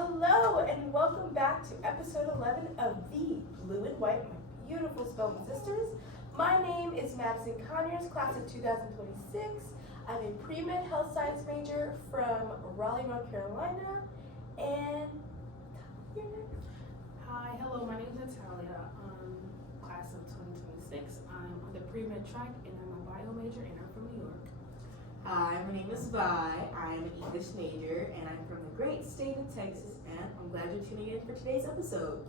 Hello and welcome back to episode 11 of The Blue and White, my beautiful Spelman sisters. My name is Madison Conyers, class of 2026. I'm a pre-med health science major from Raleigh, North Carolina. And you're next. Hi, hello, my name is Natalia, class of 2026. I'm on the pre-med track and I'm a bio major and I'm from New York. Hi, my name is Vi. I'm an English major and I'm from the great state of Texas, and I'm glad you're tuning in for today's episode.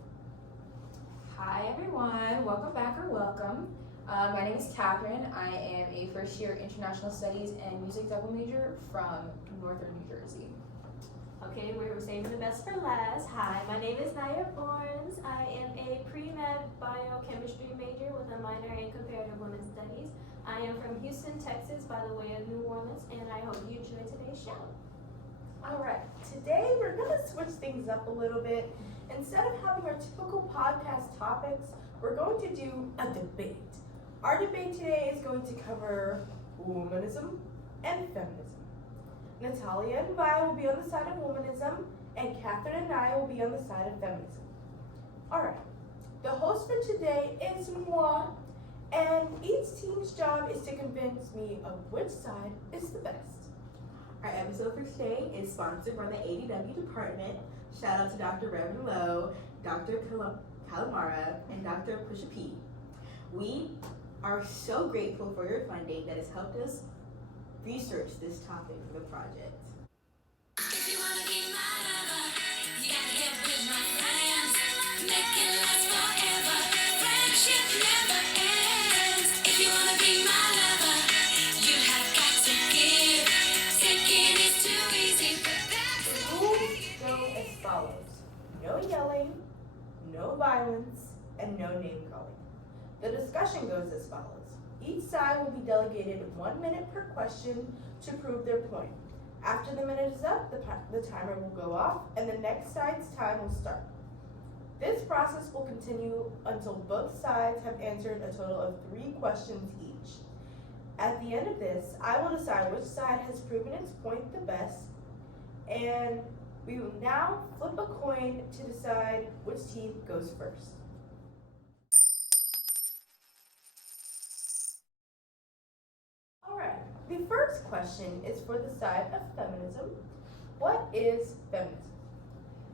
Hi everyone, welcome back or welcome. My name is Catherine. I am a first year international studies and music double major from Northern New Jersey. Okay, we're saving the best for last. Hi, my name is Naya Forns. I am a pre-med biochemistry major with a minor in comparative women's studies. I am from Houston, Texas, by the way of New Orleans, and I hope you enjoy today's show. Alright, today we're going to switch things up a little bit. Instead of having our typical podcast topics, we're going to do a debate. Our debate today is going to cover womanism and feminism. Natalia and Vi will be on the side of womanism, and Catherine and I will be on the side of feminism. Alright, the host for today is moi, and each team's job is to convince me of which side is the best. Our episode for today is sponsored by the ADW department. Shout out to Dr. Reverend Lowe, Dr. Calamara, and Dr. Pusha P. We are so grateful for your funding that has helped us research this topic for the project. If you wanna be my lover, you gotta get with my friends. Make it last forever. Friendship never ends. If you wanna be my lover, you have got to give. Taking is too easy, but that's The the rules way. go as follows: no yelling, no violence, and no name calling. The discussion goes as follows. Each side will be delegated 1 minute per question to prove their point. After the minute is up, the timer will go off and the next side's time will start. This process will continue until both sides have answered a total of 3 questions each. At the end of this, I will decide which side has proven its point the best, and we will now flip a coin to decide which team goes first. Alright, the first question is for the side of feminism. What is feminism?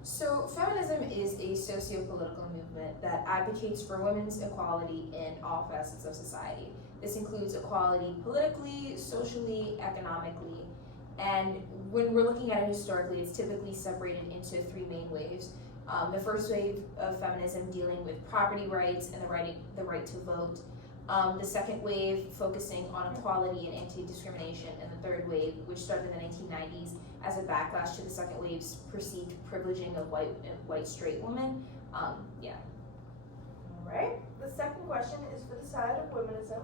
So feminism is a socio-political movement that advocates for women's equality in all facets of society. This includes equality politically, socially, economically, and when we're looking at it historically, it's typically separated into 3 main waves. The first wave of feminism dealing with property rights and the right to vote. The second wave focusing on equality and anti-discrimination, and the third wave, which started in the 1990s as a backlash to the second wave's perceived privileging of white straight women. Alright, the second question is for the side of womanism.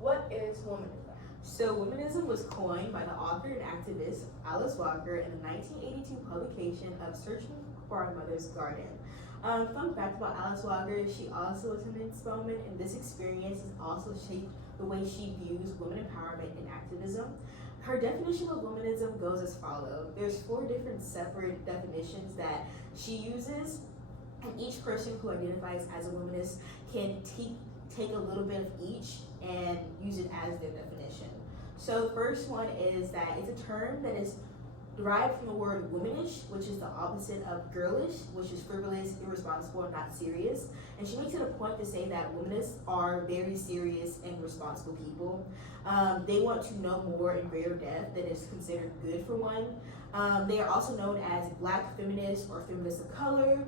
What is womanism? So, womanism was coined by the author and activist Alice Walker in the 1982 publication of Searching for Our Mother's Garden. Fun fact about Alice Walker, she also attended Spelman, and this experience has also shaped the way she views women empowerment and activism. Her definition of womanism goes as follows. There's 4 different separate definitions that she uses, and each person who identifies as a womanist can take a little bit of each and use it as their definition. So the first one is that it's a term that is derived from the word womanish, which is the opposite of girlish, which is frivolous, irresponsible, and not serious. And she makes it a point to say that womanists are very serious and responsible people. They want to know more in greater depth than is considered good for one. They are also known as Black feminists or feminists of color.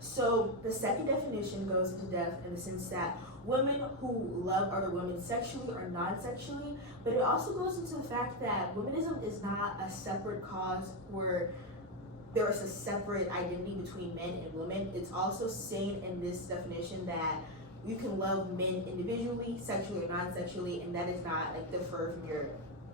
So the second definition goes into depth in the sense that women who love other women sexually or non-sexually, but it also goes into the fact that womanism is not a separate cause where there is a separate identity between men and women. It's also saying in this definition that you can love men individually, sexually or non-sexually, and that is not differ from your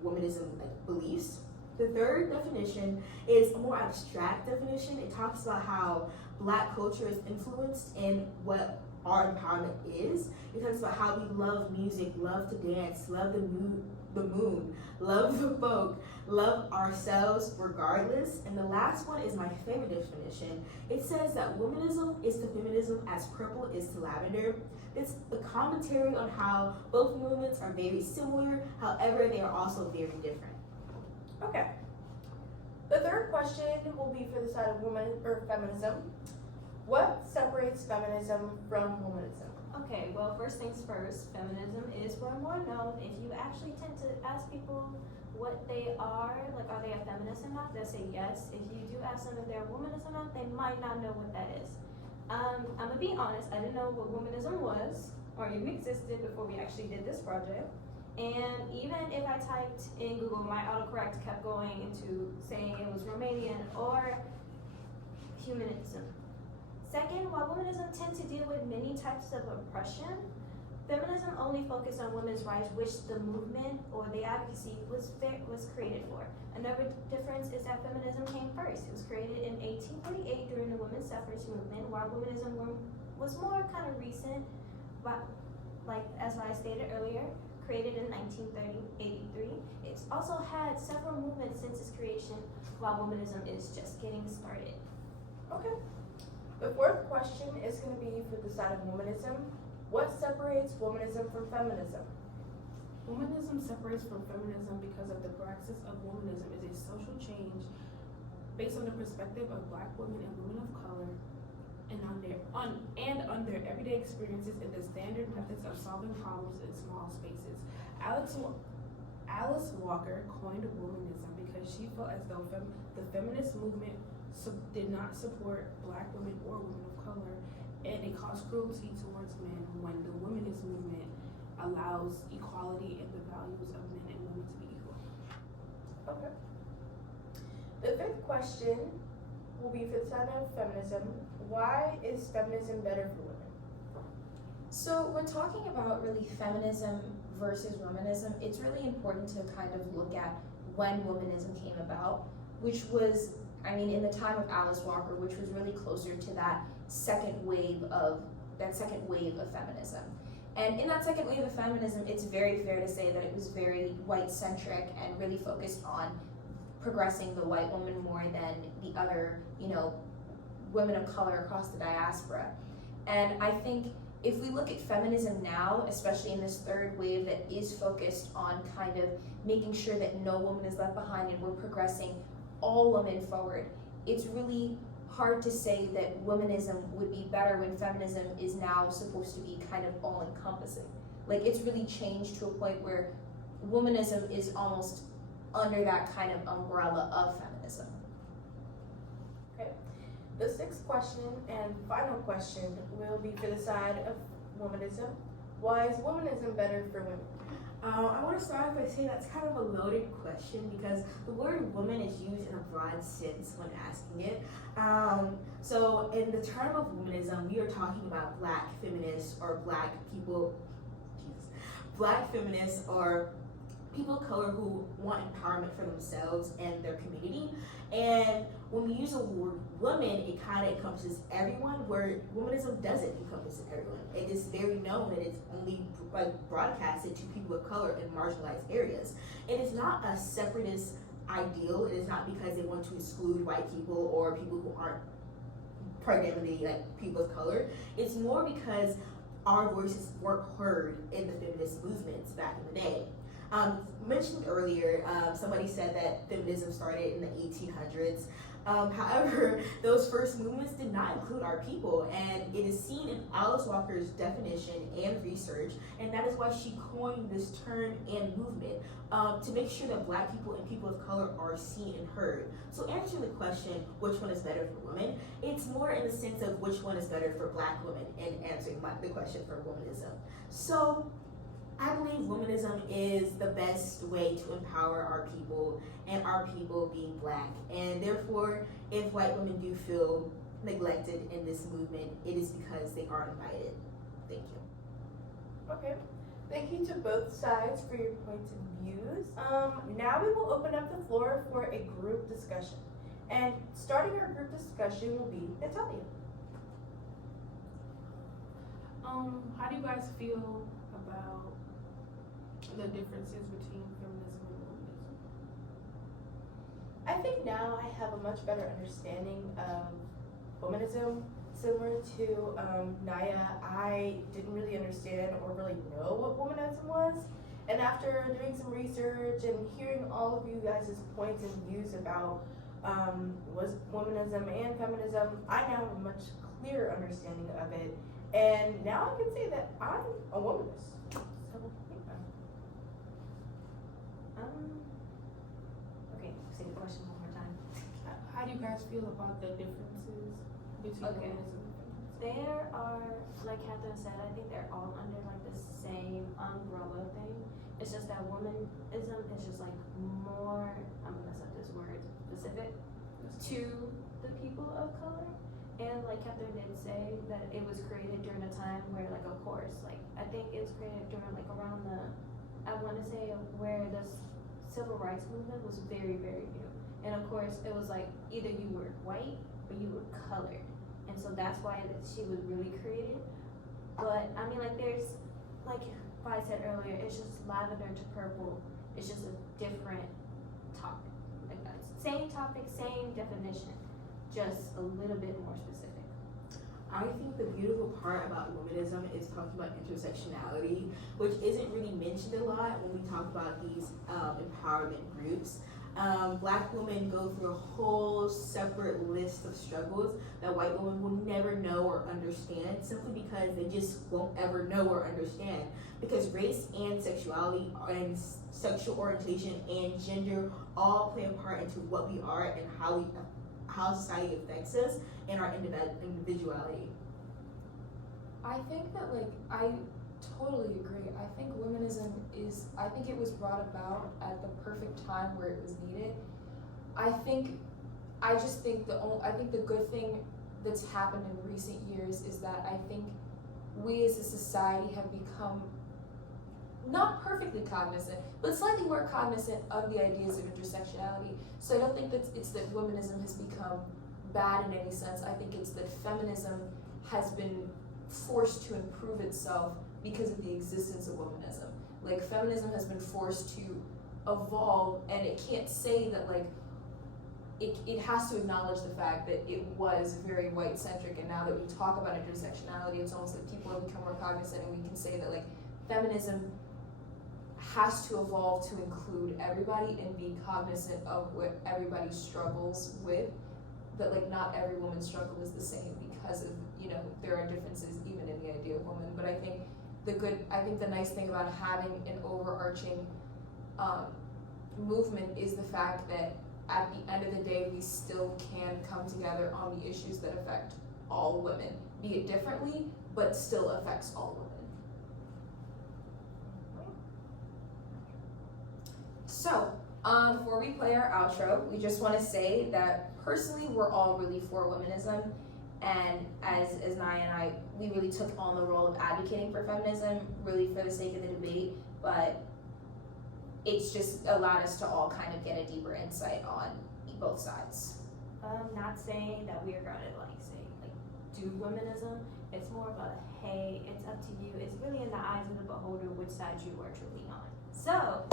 womanism beliefs. The third definition is a more abstract definition. It talks about how Black culture is influenced in what our empowerment is. It talks about how we love music, love to dance, love the the moon, love the folk, love ourselves regardless. And the last one is my favorite definition. It says that womanism is to feminism as purple is to lavender. It's a commentary on how both movements are very similar, however, they are also very different. Okay. The third question will be for the side of woman or feminism. What separates feminism from womanism? Okay, well, first things first, feminism is for more known. If you actually tend to ask people what they are they a feminist or not, they'll say yes. If you do ask them if they're a womanist or not, they might not know what that is. I'm gonna be honest, I didn't know what womanism was or even existed before we actually did this project. And even if I typed in Google, my autocorrect kept going into saying it was Romanian or humanism. Second, while womanism tends to deal with many types of oppression, feminism only focused on women's rights, which the movement or the advocacy was created for. Another difference is that feminism came first. It was created in 1848 during the women's suffrage movement, while womanism was more kind of recent, but as I stated earlier, created in 1983. It's also had several movements since its creation, while womanism is just getting started. Okay. The fourth question is going to be for the side of womanism. What separates womanism from feminism? Womanism separates from feminism because of the praxis of womanism is a social change based on the perspective of Black women and women of color and on their everyday experiences and the standard methods of solving problems in small spaces. Alice Walker coined womanism because she felt as though the feminist movement did not support Black women or women of color, and it caused cruelty towards men when the womanist movement allows equality and the values of men and women to be equal. Okay. The fifth question will be for the side of feminism. Why is feminism better for women? So when talking about really feminism versus womanism, it's really important to kind of look at when womanism came about, which was, in the time of Alice Walker, which was really closer to that second wave of feminism. And in that second wave of feminism, it's very fair to say that it was very white-centric and really focused on progressing the white woman more than the other, women of color across the diaspora. And I think if we look at feminism now, especially in this third wave that is focused on kind of making sure that no woman is left behind and we're progressing all women forward, it's really hard to say that womanism would be better when feminism is now supposed to be kind of all-encompassing. It's really changed to a point where womanism is almost under that kind of umbrella of feminism. Okay. The sixth question and final question will be for the side of womanism. Why is womanism better for women? I want to start by saying that's kind of a loaded question because the word woman is used in a broad sense when asking it. So in the term of womanism, we are talking about Black feminists or Black feminists or people of color who want empowerment for themselves and their community. And when we use the word woman, it kind of encompasses everyone, where womanism doesn't encompass everyone. It is very known that it's only broadcasted to people of color in marginalized areas. It is not a separatist ideal. It is not because they want to exclude white people or people who aren't predominantly people of color. It's more because our voices weren't heard in the feminist movements back in the day. Mentioned earlier, somebody said that feminism started in the 1800s. However, those first movements did not include our people, and it is seen in Alice Walker's definition and research, and that is why she coined this term and movement, to make sure that Black people and people of color are seen and heard. So answering the question, which one is better for women, it's more in the sense of which one is better for Black women, and answering the question for womanism. So I believe womanism is the best way to empower our people, and our people being Black. And therefore, if white women do feel neglected in this movement, it is because they aren't invited. Thank you. Okay. Thank you to both sides for your points and views. Now we will open up the floor for a group discussion. And starting our group discussion will be Natalia. How do you guys feel about the differences between feminism and womanism? I think now I have a much better understanding of womanism. Similar to Naya, I didn't really understand or really know what womanism was. And after doing some research and hearing all of you guys' points and views about was womanism and feminism, I now have a much clearer understanding of it. And now I can say that I'm a womanist. So, Okay, say the question one more time. How do you guys feel about the differences between Okay. womanism and feminism? There are, like Catherine said, I think they're all under like the same umbrella thing. It's just that womanism is just like more, I'm gonna mess up this word, specific to the people of color. And like Catherine did say, that it was created during a time where, like, of course, like, I think it was created during like around the, I wanna say where the civil rights movement was very, very new. And of course, it was like either you were white or you were colored. And so that's why that she was really created. But I mean, like, there's, like I said earlier, it's just lavender to purple. It's just a different topic. Like, same topic, same definition, just a little bit more specific. I think the beautiful part about womanism is talking about intersectionality, which isn't really mentioned a lot when we talk about these empowerment groups. Black women go through a whole separate list of struggles that white women will never know or understand, simply because they just won't ever know or understand. Because race and sexuality and sexual orientation and gender all play a part into what we are and how society affects us and our individuality. I think that, like, I totally agree. I think womanism I think it was brought about at the perfect time where it was needed. I think the good thing that's happened in recent years is that I think we as a society have become not perfectly cognizant, but slightly more cognizant of the ideas of intersectionality. So I don't think that it's that womanism has become bad in any sense. I think it's that feminism has been forced to improve itself because of the existence of womanism. Like, feminism has been forced to evolve, and it can't say that, like, it has to acknowledge the fact that it was very white-centric, and now that we talk about intersectionality, it's almost like people have become more cognizant, and we can say that, like, feminism has to evolve to include everybody and be cognizant of what everybody struggles with, that, like, not every woman's struggle is the same because of, you know, there are differences even in the idea of woman. But I think the nice thing about having an overarching movement is the fact that at the end of the day, we still can come together on the issues that affect all women, be it differently, but still affects all women. So, before we play our outro, we just want to say that personally, we're all really for womanism, and as Naya and I, we really took on the role of advocating for feminism, really for the sake of the debate, but it's just allowed us to all kind of get a deeper insight on both sides. Not saying that we are gonna do womanism. It's more of a, hey, it's up to you. It's really in the eyes of the beholder which side you are truly on. So,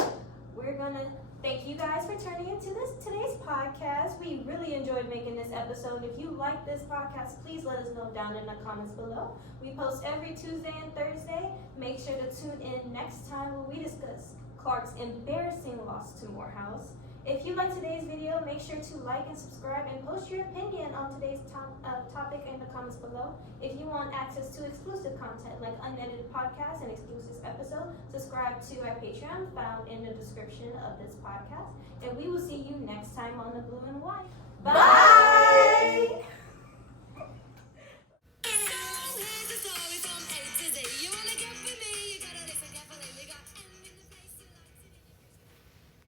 we're gonna thank you guys for turning into today's podcast. We really enjoyed making this episode. If you like this podcast, please let us know down in the comments below. We post every Tuesday and Thursday. Make sure to tune in next time when we discuss Clark's embarrassing loss to Morehouse. If you like today's video, make sure to like and subscribe and post your opinion on today's topic in the comments below. If you want access to exclusive content like unedited podcasts and exclusive episodes, subscribe to our Patreon found in the description of this podcast. And we will see you next time on The Blue and White. Bye!